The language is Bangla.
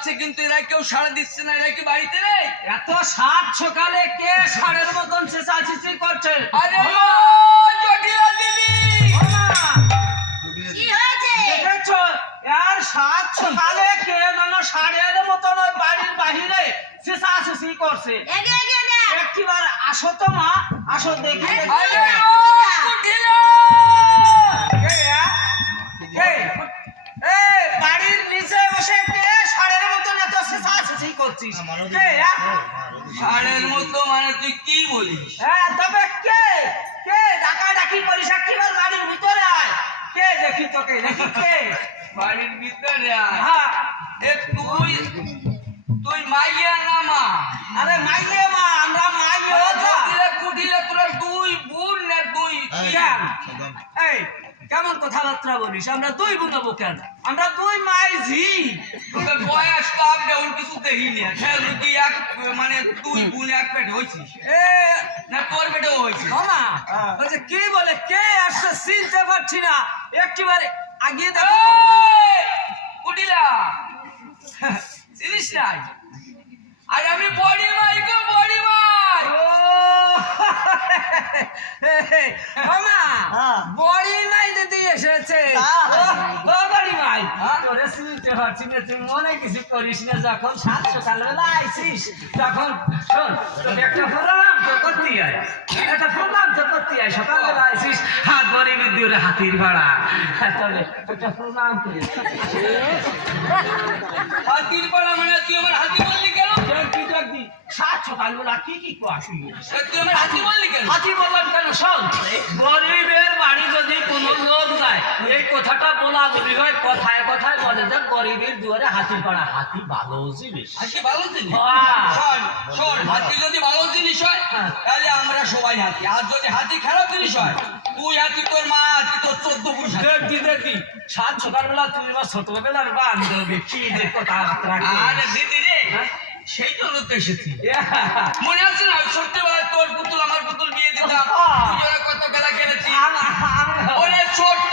যাচ্ছে কিন্তু এরা কেউ সাড়া দিচ্ছে না। এরা কি বাড়িতে নেই? এত সাত সকালে কে ষাঁড়ের মতন চেঁচাচেঁচি করছে? আরে ও জটিলা দিদি, কি হয়েছে? দেখেছো আর সাত সকালে কে যেন ষাঁড়ের মতন ওই বাড়ির বাহিরে চেঁচাচেঁচি করছে। এগে এগে দেখ। একটিবার আসো তো মা, আসো দেখি দেখি। আরে ও জটিলা, কে, কে? এই বাড়ির নিচে বসে কে ষাঁড়ের মতন এত চেঁচাচেঁচি করছিস? কে? ষাঁড়ের মতো মানে তুই কি বলিস? হ্যাঁ তবে কে? কে ডাকাডাকি করিস? একটিবার বাড়ির ভিতরে আয়, কে দেখি তোকে, দেখি কে? বাড়ির ভিতরে আয়। হ্যাঁ এ তুই তুই মাইয়া না মা? আরে মাইয়ে মা, আমরা মাইয়ে ওটা। জটিলা কুটিলা তোরা দুই বোন না দুই কেন? এই কেমন কথাবার্তা বলিস? আমরা দুই বোন হবো কেন? আমরা দুই মাইঝি। তোদের বয়স তো আপনি ওর কিছু দেখিনি। খেয়াল কি এক মানে তুই বোন এক পেটে হয়েছিস এ না তোর পেটেও হয়েছিস? মামা বলছে কি বলে, কে আসছে চিনতে পারছি না। একটিবার আগিয়ে দেখো। এই, কুটিলা চিনিস নাই? আর আমি বড়ি মাই গো, বড়ি মাই। ও মামা বড়ি মাই দিদি এসেছে। ও বড়ি মাই, তোরে চিনতে পারছি না। তুই মনে কিছু করিস না, যখন সাত সকালবেলা আইছিস তখন শোন, তোকে একটা প্রণাম তো করতেই হয়, একটা প্রণাম তো করতেই হয়। সকালবেলা আইছিস হাত গরিবের দিয়ে হাতির ভাড়া, তবে একটা প্রণাম করিস। হাতির পাড়া মানে তুই আমার হাতি বললি কেন? দেখবি দেখবি সাত সকালবেলা কি কি আসবি? তুই আমার হাতি বললি কেন? হাতি বললাম কেন? শোন, গরিবের বাড়ি যদি কোনো লোক যায়, এই কথাটা বলা বলি হয়, কথায় কথায় বলে যে গরিবের দুয়ারে হাতির পাড়া। হাতি ভালো জিনিস। হাতি ভালো জিনিস? হ্যাঁ। শোন শোন, হাতি যদি ভালো জিনিস হয় তাহলে আমরা সবাই হাতি। আর যদি হাতি খারাপ জিনিস হয়, তুই হাতি, তোর মা হাতি, তোর 14 পুরুষ হাতি। দেখবি দেখবি সাত সকালবেলা তুমি আমার ছোটবেলার বান্ধবী, কি যে কথা। আরে দিদি রে, সেই জন্য তো এসেছি। মনে আছে না ছোট্টবেলায় তোর পুতুল আমার পুতুল বিয়ে দিতাম, দুজনে কত খেলা খেলেছি। ওরে ছোট্ট